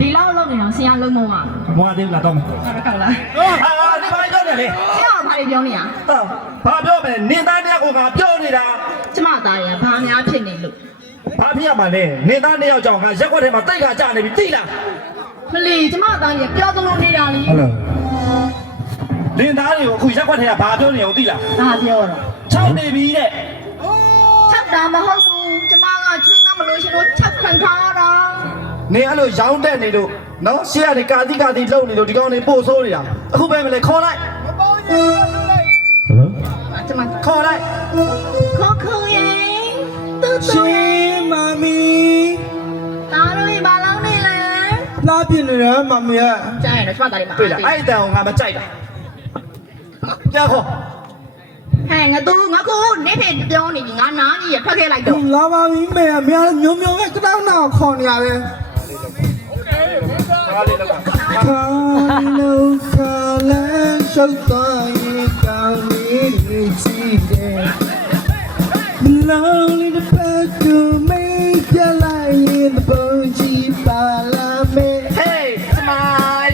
ဒီလောက်လုံးနေတော့ဆရာလုံးမအောင် မွာသေးဘူးလားတော့မယ် ဟုတ်ကဲ့လား ဟာဒီဘာပြောနေလဲ ဆရာကဘာပြောနေရ ဘာပြောမလဲနေသားတယောက်ကပြောနေတာ ကျမသားရဘာများဖြစ်နေလို့ ဘာဖြစ်ရမှာလဲနေသားတယောက်ကြောင့်ကရက်ွက်ထဲမှာတိတ်ခါကြနေပြီသိလား မလီကျမသားရပြောသလိုနေတာလေ ဟုတ်လားနေသားတွေကိုအခုရက်ွက်ထဲကဘာပြောနေအောင်သိလား ဘာပြောတော့ 6နေပြီတဲ့ ချက်တာမဟုတ်ဘူးကျမကချွေးသားမလို့ရှင်လို့ချက်ခံထားတာ နေအဲ့လိုရောင်းတက်နေလို့နော်ရှေ့ကနေကာတိလုံနေလို့ဒီကောင်နေပို့ဆိုးနေတာအခုပဲမလဲခေါ်လိုက် ကျမ ခေါ်လိုက် ခေါ်ရင်တူ ရှ တူ င်မမီ တားလို့ဘာလောင်းနေလဲ လာပြနေတယ်မမီရဲ့ ကြားရင်တော့ကျမသားလေးမှာ တွေ့လားအဲ့တန်ကိုငါမကြိုက်တာကြားခေါ် ဟဲ့ငါတို့ငါကိုနေဖေပြောနေပြီငါနားကြီးရထွက်ခဲ့လိုက်တော့ လာပါပြီမေအမေမျိုးမျိုးပဲတောင်းနာခေါ်နေရတယ် ဘာလေးလောက်က ခါလုံးခါလန်းရှုပ်သွားရင်ကောင်းလေးတွေကြည့်တယ်လောင်လေးတစ်ပတ်ကိုမေးပြလိုက်ရင်the bungee ပါလာမေ ဟေးစမာ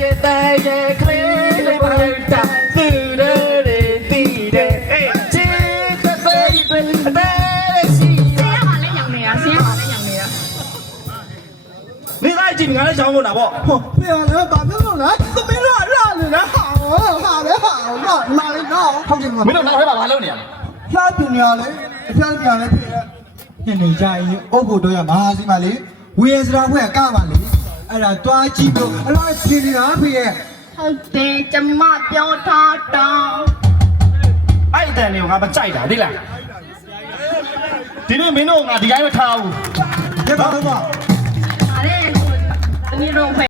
ရဲ့တဲ့ရဲ့ကလေးလေးပါတာသူတွေတီးတယ်ဟေးချစ်တဲ့ပေးတယ်တဲ့စီ ဆရာကလည်းညောင်နေတာဆရာကလည်းညောင်နေတာ နေလိုက်ကြည့်ငါလည်းချောင်းကုန်တာပေါ့ ဟောဖေရလည်းဘာဖြစ်လို့လဲသမီးတို့ရနေတယ်ဟာလည်းဟာတော့လာလေတော့ဟုတ်တယ်မ မင်းတို့နောက်ထဲမှာဘာလုပ်နေရလဲ လှပြနေရလေအပြားပြန်လဲဖေရညနေကြရင်အုပ်ဖို့တော့ရမဟာစီမလေးဝေရစရာဖွဲ့ကပါလေအဲ့ဒါတွားကြည့်လို့အလားပြနေတာဖေရ ဟုတ်တယ်ကျမပြောထားတော့ အဲ့တန်လေးကိုငါမကြိုက်တာသိလားဒီနေ့မင်းတို့ငါဒီတိုင်းမထားဘူး ရပါတော့ ဒါလည်းတနည်းတော့